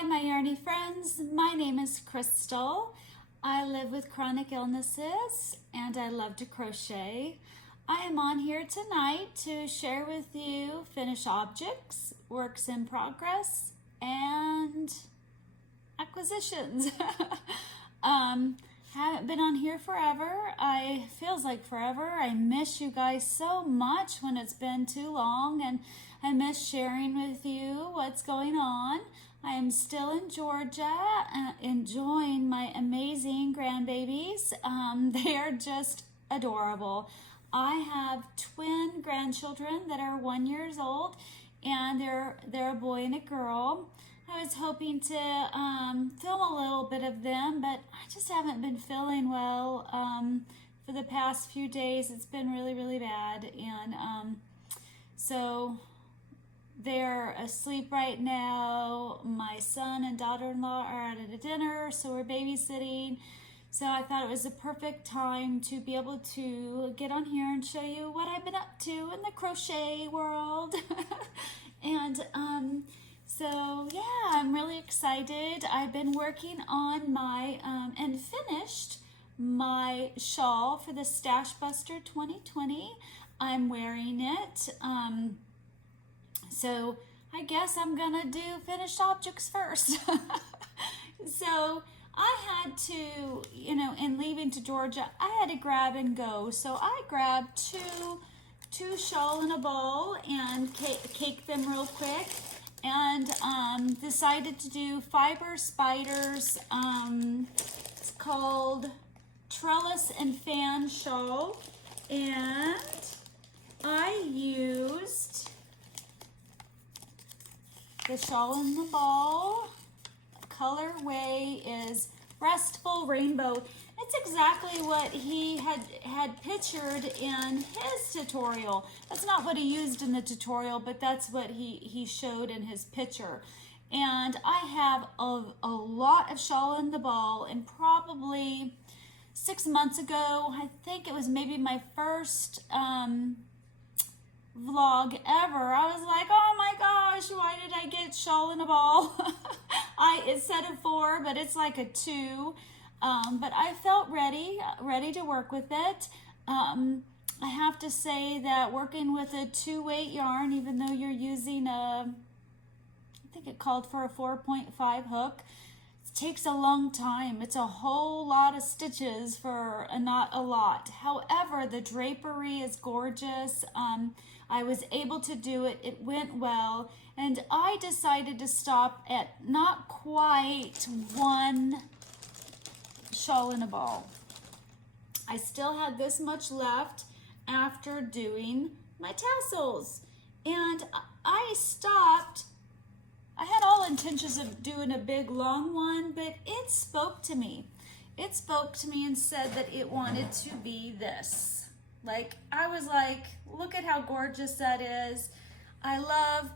Hi, my yarny friends. My name is Crystal. I live with chronic illnesses and I love to crochet. I am on here tonight to share with you finished objects, works in progress, and acquisitions. Haven't been on here forever. Feels like forever. I miss you guys so much when it's been too long, and I miss sharing with you what's going on. I am still in Georgia, enjoying my amazing grandbabies. They are just adorable. I have twin grandchildren that are 1 year old, and they're a boy and a girl. I was hoping to film a little bit of them, but I just haven't been feeling well for the past few days. It's been really, really bad, and so they're asleep right now. My son and daughter-in-law are out at a dinner, so we're babysitting. So I thought it was a perfect time to be able to get on here and show you what I've been up to in the crochet world. And so yeah, I'm really excited. I've been working on my, and finished my shawl for the Stash Buster 2020. I'm wearing it. So I guess I'm gonna do finished objects first. So I had to, in leaving to Georgia, I had to grab and go. So I grabbed two shawl in a ball and cake them real quick, and decided to do Fiber Spiders. It's called Trellis and Fan Shawl, and I used the shawl in the ball. Colorway is Restful Rainbow. It's exactly what he had pictured in his tutorial. That's not what he used in the tutorial, but that's what he showed in his picture. And I have a lot of shawl in the ball, and probably 6 months ago, I think it was maybe my first vlog ever, I was like, oh my gosh, why did I get shawl in a ball? It said a 4, but it's like a 2. But I felt ready to work with it. I have to say that working with a 2-weight yarn, even though you're using I think it called for a 4.5 hook, it takes a long time. It's a whole lot of stitches for not a lot. However, the drapery is gorgeous. I was able to do it. It went well. And I decided to stop at not quite 1 shawl in a ball. I still had this much left after doing my tassels. And I stopped. I had all intentions of doing a big long one, but it spoke to me. It spoke to me and said that it wanted to be this. Like, I was like, look at how gorgeous that is. I love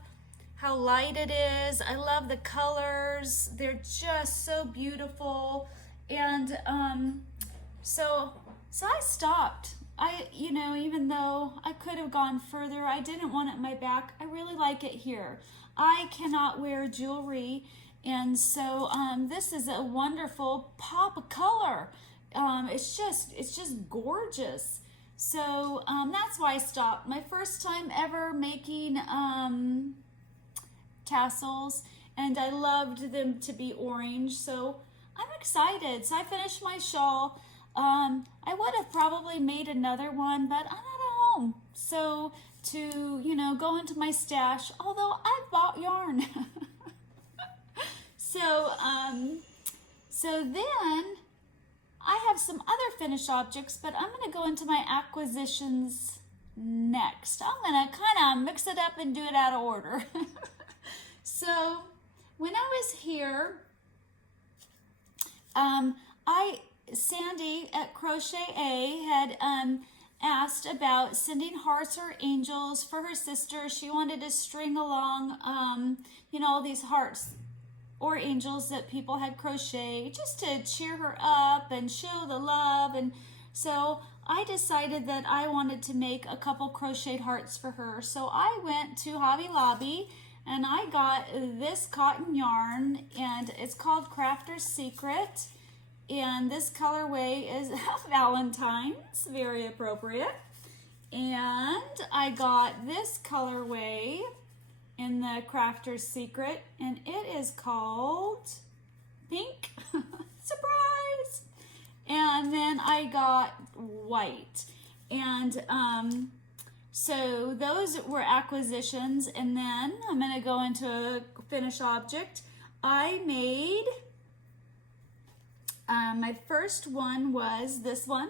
how light it is. I love the colors. They're just so beautiful. And so I stopped. Even though I could have gone further, I didn't want it in my back. I really like it here. I cannot wear jewelry, and so this is a wonderful pop of color. It's just gorgeous. So that's why I stopped. My first time ever making tassels, and I loved them to be orange, so I'm excited. So I finished my shawl. I would have probably made another one, but I'm not at home. So to, go into my stash, although I bought yarn. So then I have some other finished objects, but I'm going to go into my acquisitions next. I'm going to kind of mix it up and do it out of order. So when I was here, Sandy at Crochet A had asked about sending hearts or angels for her sister. She wanted to string along, all these hearts or angels that people had crocheted just to cheer her up and show the love. And so I decided that I wanted to make a couple crocheted hearts for her. So I went to Hobby Lobby And I got this cotton yarn, and it's called Crafter's Secret. And this colorway is Valentine's, very appropriate. And I got this colorway in the Crafter's Secret, and it is called Pink. Surprise! And then I got white. And so those were acquisitions. And then I'm going to go into a finished object. I made, my first one was this one.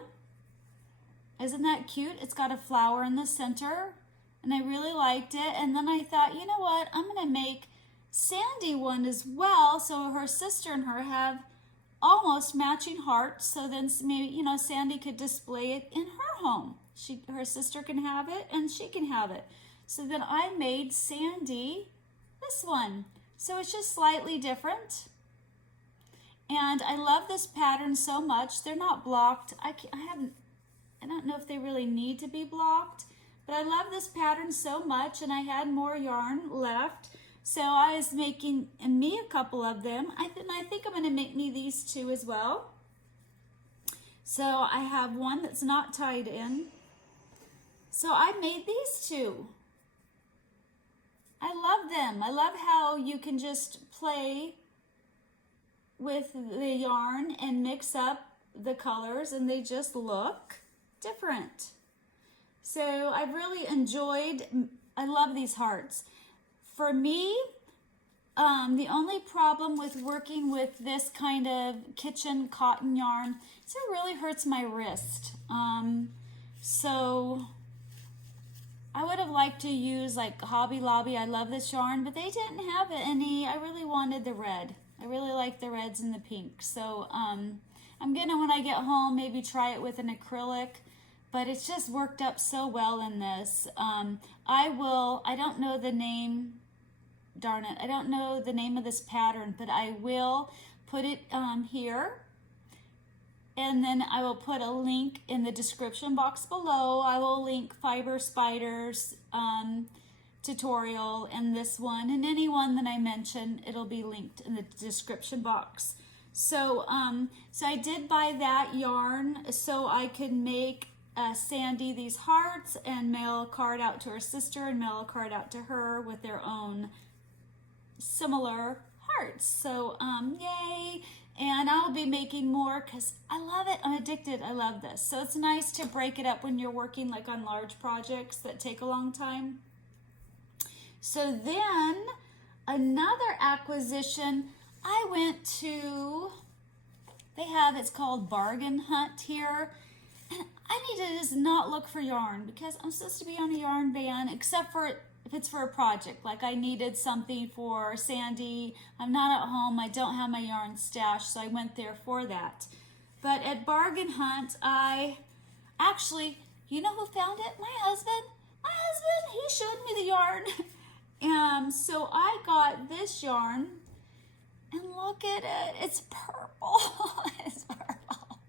Isn't that cute? It's got a flower in the center, and I really liked it. And then I thought, you know what? I'm going to make Sandy one as well, so her sister and her have almost matching hearts. So then maybe, you know, Sandy could display it in her home. Her sister can have it, and she can have it. So then I made Sandy this one. So it's just slightly different. And I love this pattern so much. They're not blocked. I don't know if they really need to be blocked, but I love this pattern so much, and I had more yarn left. So I was making me a couple of them. I think I'm going to make me these two as well. So I have one that's not tied in. So I made these two. I love them. I love how you can just play with the yarn and mix up the colors, and they just look different. So I've really enjoyed, I love these hearts. For me, the only problem with working with this kind of kitchen cotton yarn is it really hurts my wrist. So I would have liked to use like Hobby Lobby. I love this yarn, but they didn't have any. I really wanted the red. I really like the reds and the pink. So I'm gonna, when I get home, maybe try it with an acrylic, but it's just worked up so well in this. I don't know the name, darn it, I don't know the name of this pattern, but I will put it here. And then I will put a link in the description box below. I will link Fiber Spiders tutorial and this one, and any one that I mention, it'll be linked in the description box. So, so I did buy that yarn so I could make Sandy these hearts and mail a card out to her sister and mail a card out to her with their own similar hearts. So, yay! And I'll be making more because I love it. I'm addicted. I love this. So it's nice to break it up when you're working like on large projects that take a long time. So then another acquisition, I went to, it's called Bargain Hunt here. And I need to just not look for yarn because I'm supposed to be on a yarn ban, except for if it's for a project. Like I needed something for Sandy. I'm not at home. I don't have my yarn stash, so I went there for that. But at Bargain Hunt, you know who found it? My husband. He showed me the yarn. So I got this yarn, and look at it. It's purple. It's purple.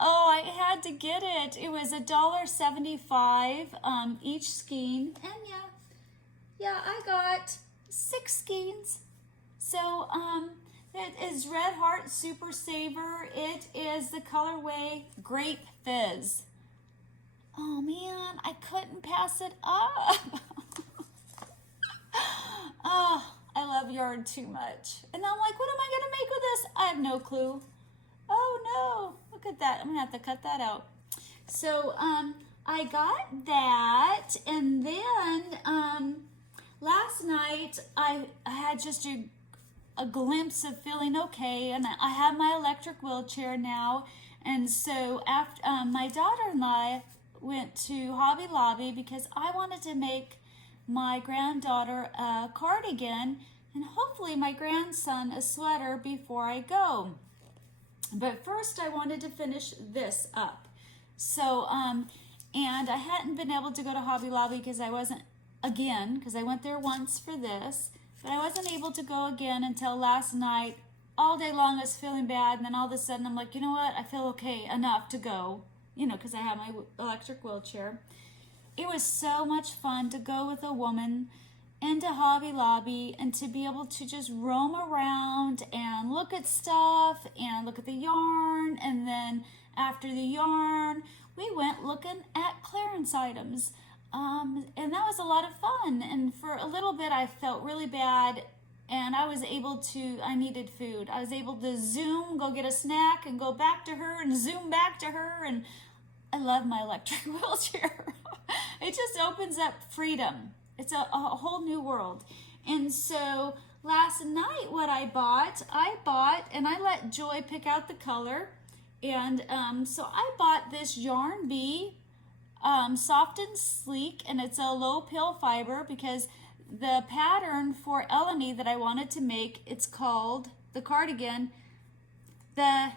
Oh, I had to get it. It was $1.75 each skein, and yeah, I got 6 skeins. So it is Red Heart Super Saver. It is the colorway Grape Fizz. Oh man, I couldn't pass it up. Oh, I love yarn too much. And I'm like, what am I going to make with this? I have no clue. Oh no, look at that. I'm going to have to cut that out. So I got that, and then last night I had just a glimpse of feeling okay, and I have my electric wheelchair now. And so after my daughter and I went to Hobby Lobby because I wanted to make my granddaughter a cardigan and hopefully my grandson a sweater before I go. But first I wanted to finish this up. So, and I hadn't been able to go to Hobby Lobby because I went there once for this, but I wasn't able to go again until last night. All day long I was feeling bad, and then all of a sudden I'm like, you know what, I feel okay enough to go, because I have my electric wheelchair. It was so much fun to go with a woman into Hobby Lobby and to be able to just roam around and look at stuff and look at the yarn. And then after the yarn, we went looking at clearance items. And that was a lot of fun. And for a little bit, I felt really bad. And I was able to, I needed food. I was able to zoom, go get a snack, and go back to her and zoom back to her. And I love my electric wheelchair. It just opens up freedom. It's a whole new world. And so last night what I bought, and I let Joy pick out the color. And so I bought this Yarn Bee, soft and sleek, and it's a low pill fiber because the pattern for Eleni that I wanted to make, it's called the cardigan, the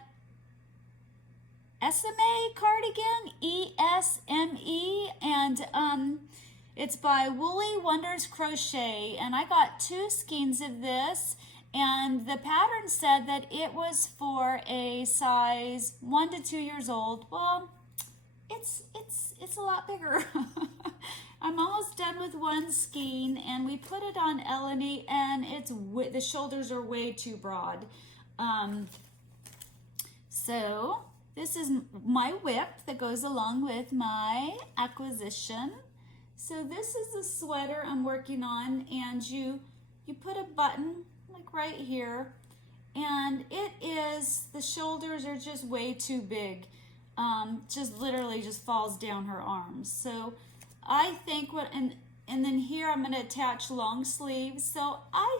Esme Cardigan, ESME, and it's by Woolly Wonders Crochet, and I got 2 skeins of this, and the pattern said that it was for a size 1 to 2 years old. Well, it's a lot bigger. I'm almost done with 1 skein, and we put it on Eleni, and the shoulders are way too broad. So this is my whip that goes along with my acquisition. So this is the sweater I'm working on, and you put a button like right here, and the shoulders are just way too big. Just literally just falls down her arms. So I think and then here I'm going to attach long sleeves. So I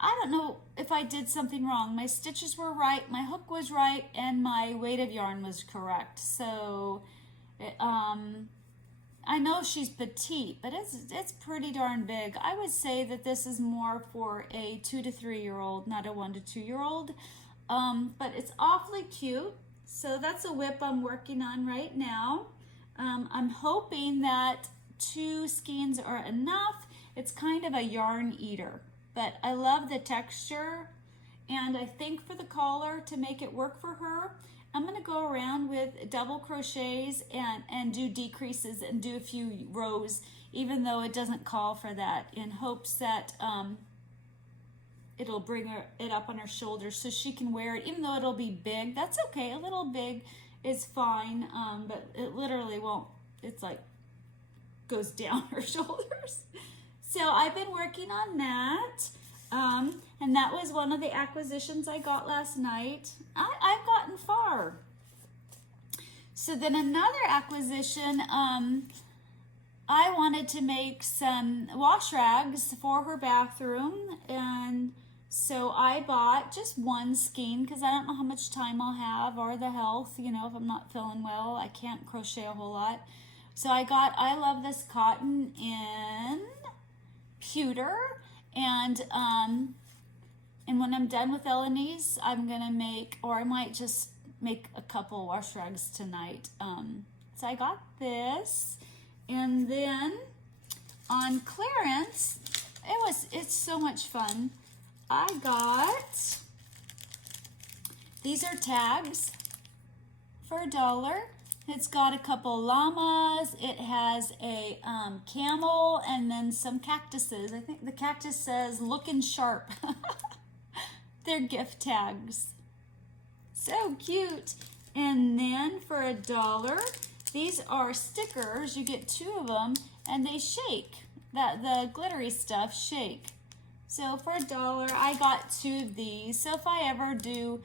don't know if I did something wrong. My stitches were right, my hook was right, and my weight of yarn was correct. So I know she's petite, but it's pretty darn big. I would say that this is more for a 2 to 3 year old, not a 1 to 2 year old. But it's awfully cute. So that's a whip I'm working on right now. I'm hoping that 2 skeins are enough. It's kind of a yarn eater, but I love the texture. And I think for the collar, to make it work for her, I'm going to go around with double crochets and do decreases and do a few rows, even though it doesn't call for that, in hopes that it'll bring it up on her shoulders so she can wear it, even though it'll be big. That's okay. A little big is fine, but it literally won't. It's like goes down her shoulders. So I've been working on that. And that was one of the acquisitions I got last night. I've gotten far. So then another acquisition, I wanted to make some wash rags for her bathroom, and so I bought just 1 skein because I don't know how much time I'll have or the health, if I'm not feeling well, I can't crochet a whole lot. So I love this cotton in pewter, and when I'm done with Eleni's, I'm gonna make, or I might just make a couple wash rags tonight. So I got this, and then on clearance, it's so much fun. I got, these are tags for $1. It's got a couple llamas, it has a camel, and then some cactuses. I think the cactus says looking sharp. They're gift tags. So cute. And then for $1, these are stickers. You get 2 of them, and they shake. The glittery stuff shake. So for $1, I got 2 of these. So if I ever do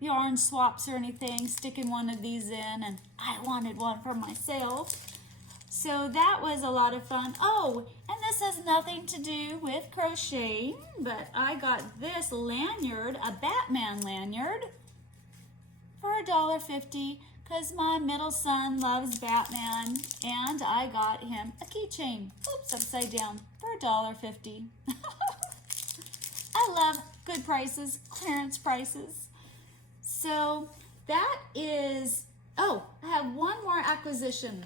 yarn swaps or anything, sticking one of these in, and I wanted one for myself. So that was a lot of fun. Oh, and this has nothing to do with crocheting, but I got this lanyard, a Batman lanyard, for $1.50 because my middle son loves Batman, and I got him a keychain. Oops, upside down, for $1.50. I love good prices, clearance prices. So that is, oh, I have one more acquisition.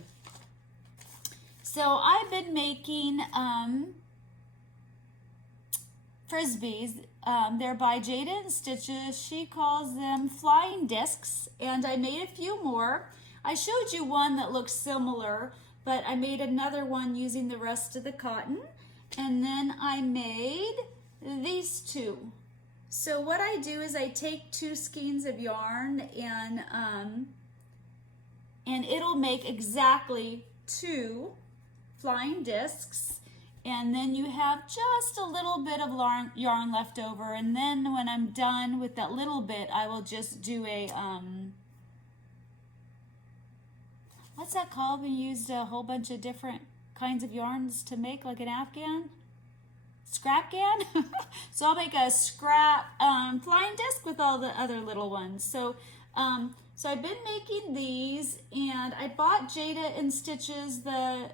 So I've been making Frisbees. They're by Jayda and Stitches. She calls them flying discs, and I made a few more. I showed you one that looks similar, but I made another one using the rest of the cotton, and then I made these two. So what I do is I take 2 skeins of yarn, and it'll make exactly 2 flying discs, and then you have just a little bit of yarn left over, and then when I'm done with that little bit, I will just do a what's that called when you used a whole bunch of different kinds of yarns to make like an afghan? Scrap can? So I'll make a scrap flying disc with all the other little ones. So I've been making these, and I bought Jayda and Stitches the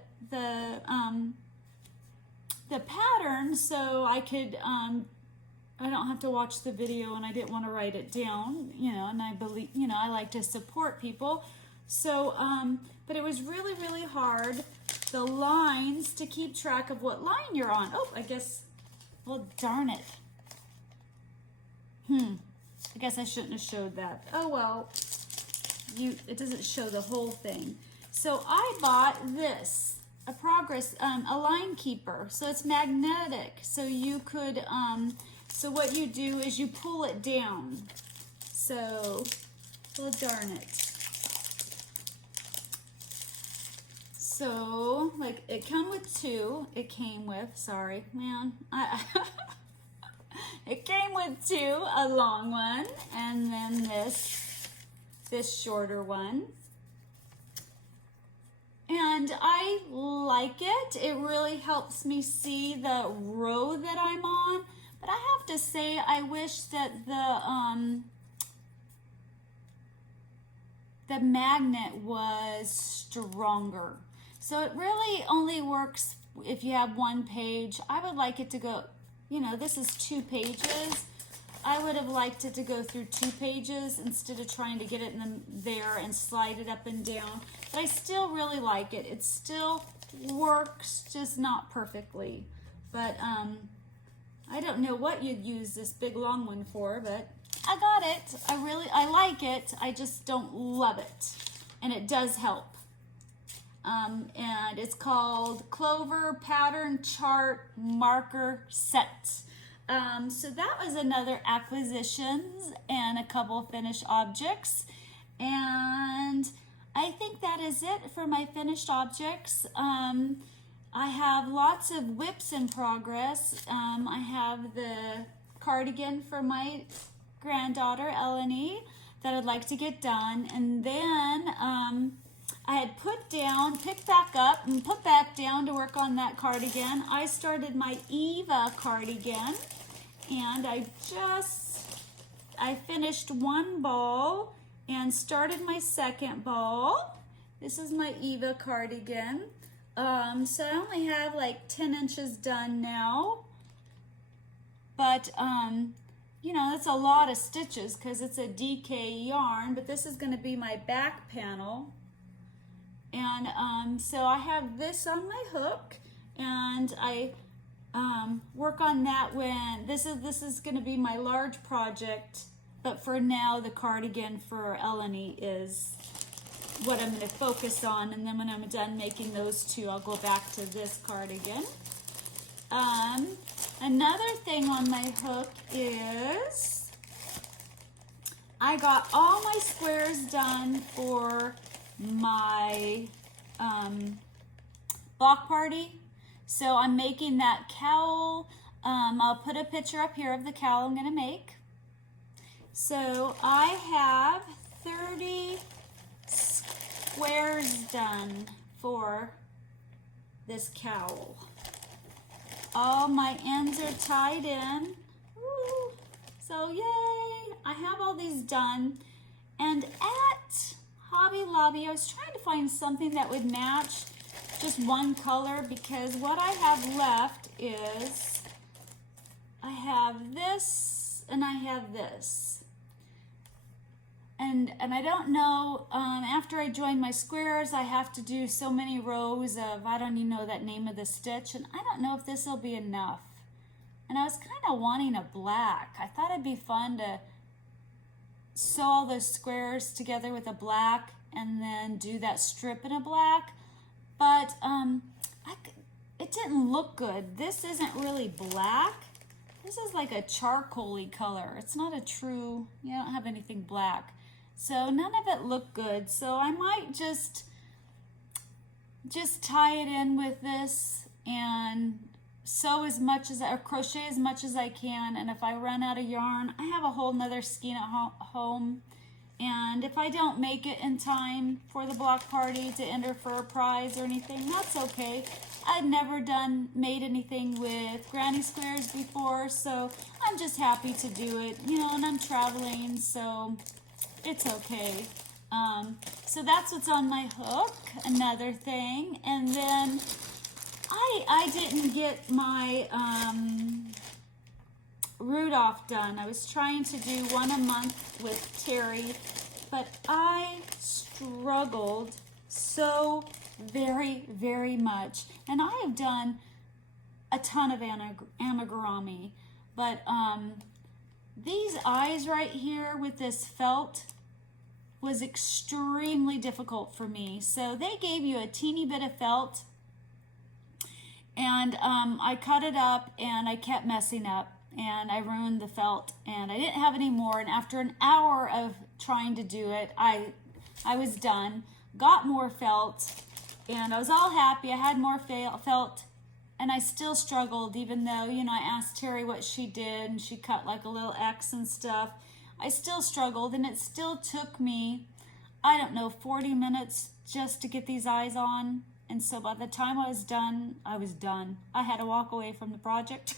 pattern so I could I don't have to watch the video, and I didn't want to write it down, you know, and I believe, you know, I like to support people. So but it was really, really hard, the lines, to keep track of what line you're on. Oh, I guess, well, darn it. I guess I shouldn't have showed that. Oh well, it doesn't show the whole thing. So I bought this, a line keeper. So it's magnetic. So you could, so what you do is you pull it down. So, well, darn it. So, like, it came with 2. It came with, sorry, man, it came with 2, a long one, and then this shorter one. And I like it. It really helps me see the row that I'm on. But I have to say, I wish that the magnet was stronger. So it really only works if you have 1 page. I would like it to go, you know, this is 2 pages. I would have liked it to go through 2 pages instead of trying to get it in there and slide it up and down. But I still really like it. It still works, just not perfectly. But I don't know what you'd use this big long one for, but I got it. I like it. I just don't love it. And it does help. And it's called Clover Pattern Chart Marker Set. So that was another acquisitions and a couple finished objects. And I think that is it for my finished objects. I have lots of WIPS in progress. I have the cardigan for my granddaughter, Eleni, that I'd like to get done. And then I had picked back up and put back down to work on that cardigan. I started my Eva cardigan, and I finished 1 ball and started my 2nd ball. This is my Eva cardigan. So I only have like 10 inches done now, but you know, that's a lot of stitches because it's a DK yarn, but this is going to be my back panel. And so I have this on my hook, and I work on that when this is going to be my large project, but for now the cardigan for Eleni is what I'm going to focus on, and then when I'm done making those 2, I'll go back to this cardigan. Another thing on my hook is I got all my squares done for my block party. So I'm making that cowl. I'll put a picture up here of the cowl I'm going to make. So I have 30 squares done for this cowl. All my ends are tied in. Woo. So yay! I have all these done. And at Hobby Lobby, I was trying to find something that would match just 1 color, because what I have left is I have this and I have this. And I don't know, after I join my squares, I have to do so many rows of, I don't even know that name of the stitch, and I don't know if this will be enough. And I was kind of wanting a black. I thought it'd be fun to sew all those squares together with a black and then do that strip in a black. but it didn't look good. This isn't really black. This is like a charcoaly color. It's not a true, you don't have anything black. So none of it looked good. So I might just tie it in with this and sew as much as, or crochet as much as I can. And if I run out of yarn, I have a whole nother skein at home. And if I don't make it in time for the block party to enter for a prize or anything, that's okay. I'd never made anything with granny squares before, so I'm just happy to do it, you know, and I'm traveling, so it's okay. So that's what's on my hook, another thing. And then I didn't get my Rudolph done. I was trying to do one a month with Terry, but I struggled so very, very much. And I have done a ton of amigurumi, but these eyes right here with this felt was extremely difficult for me. So they gave you a teeny bit of felt, and I cut it up and I kept messing up and I ruined the felt and I didn't have any more. And after an hour of trying to do it, I was done, got more felt, and I was all happy. I had more felt, and I still struggled, even though, you know, I asked Terry what she did, and she cut like a little X and stuff. I still struggled, and it still took me, I don't know, 40 minutes just to get these eyes on. And so by the time I was done, I was done. I had to walk away from the project.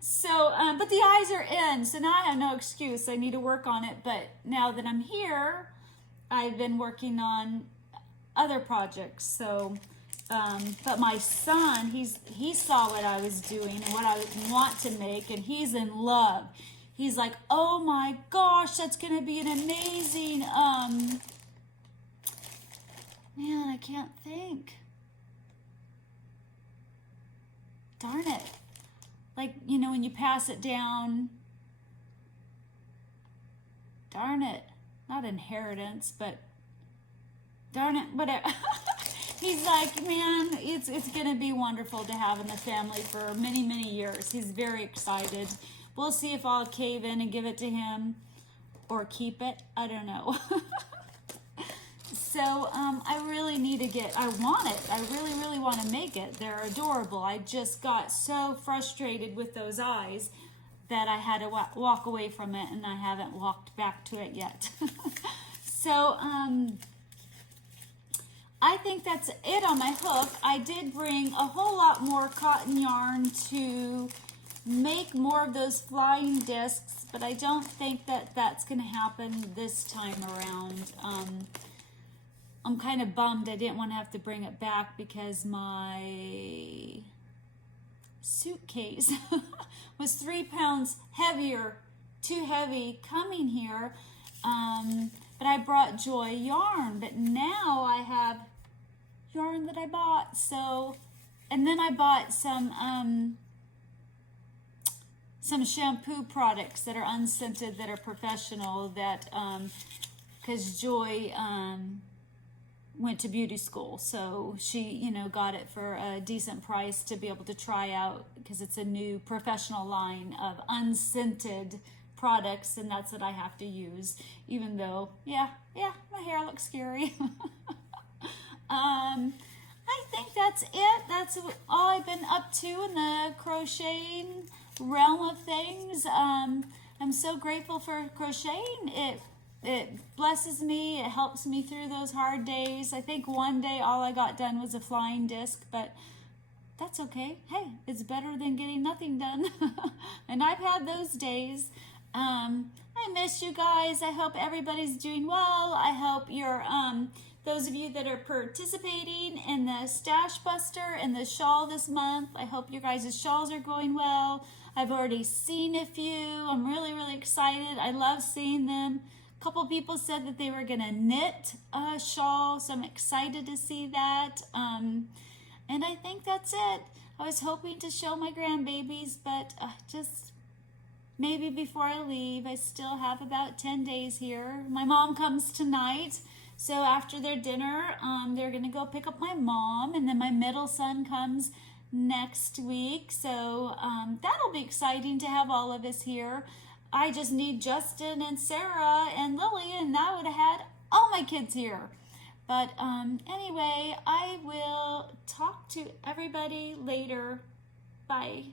So, but the eyes are in, so now I have no excuse. I need to work on it, but now that I'm here, I've been working on other projects. So, but my son, he saw what I was doing and what I want to make, and he's in love. He's like, oh my gosh, that's gonna be an amazing, man, I can't think. Darn it. Like, you know, when you pass it down, darn it, not inheritance, but darn it, whatever. He's like, man, it's gonna be wonderful to have in the family for many, many years. He's very excited. We'll see if I'll cave in and give it to him or keep it. I don't know. So I really need to I want it. I really, really want to make it. They're adorable. I just got so frustrated with those eyes that I had to walk away from it, and I haven't walked back to it yet. So I think that's it on my hook. I did bring a whole lot more cotton yarn to make more of those flying discs, but I don't think that that's going to happen this time around. I'm kind of bummed I didn't want to have to bring it back because my suitcase was 3 pounds heavier, too heavy coming here. But I brought Joy yarn, but now I have yarn that I bought. So, and then I bought some shampoo products that are unscented, that are professional, that, because Joy, went to beauty school, so she, you know, got it for a decent price to be able to try out, because it's a new professional line of unscented products, and that's what I have to use, even though, yeah, my hair looks scary. I think that's it. That's all I've been up to in the crocheting realm of things. I'm so grateful for crocheting. It blesses me. It helps me through those hard days. I think one day all I got done was a flying disc, but that's okay. Hey, it's better than getting nothing done. And I've had those days. I miss you guys. I hope everybody's doing well. I hope you're, those of you that are participating in the Stash Buster and the shawl this month, I hope your guys' shawls are going well. I've already seen a few. I'm really, really excited. I love seeing them. A couple people said that they were going to knit a shawl, so I'm excited to see that. And I think that's it. I was hoping to show my grandbabies, but just maybe before I leave. I still have about 10 days here. My mom comes tonight So after their dinner, they're gonna go pick up my mom, and then my middle son comes next week. So that'll be exciting to have all of us here. I just need Justin and Sarah and Lily, and I would have had all my kids here. But anyway, I will talk to everybody later. Bye.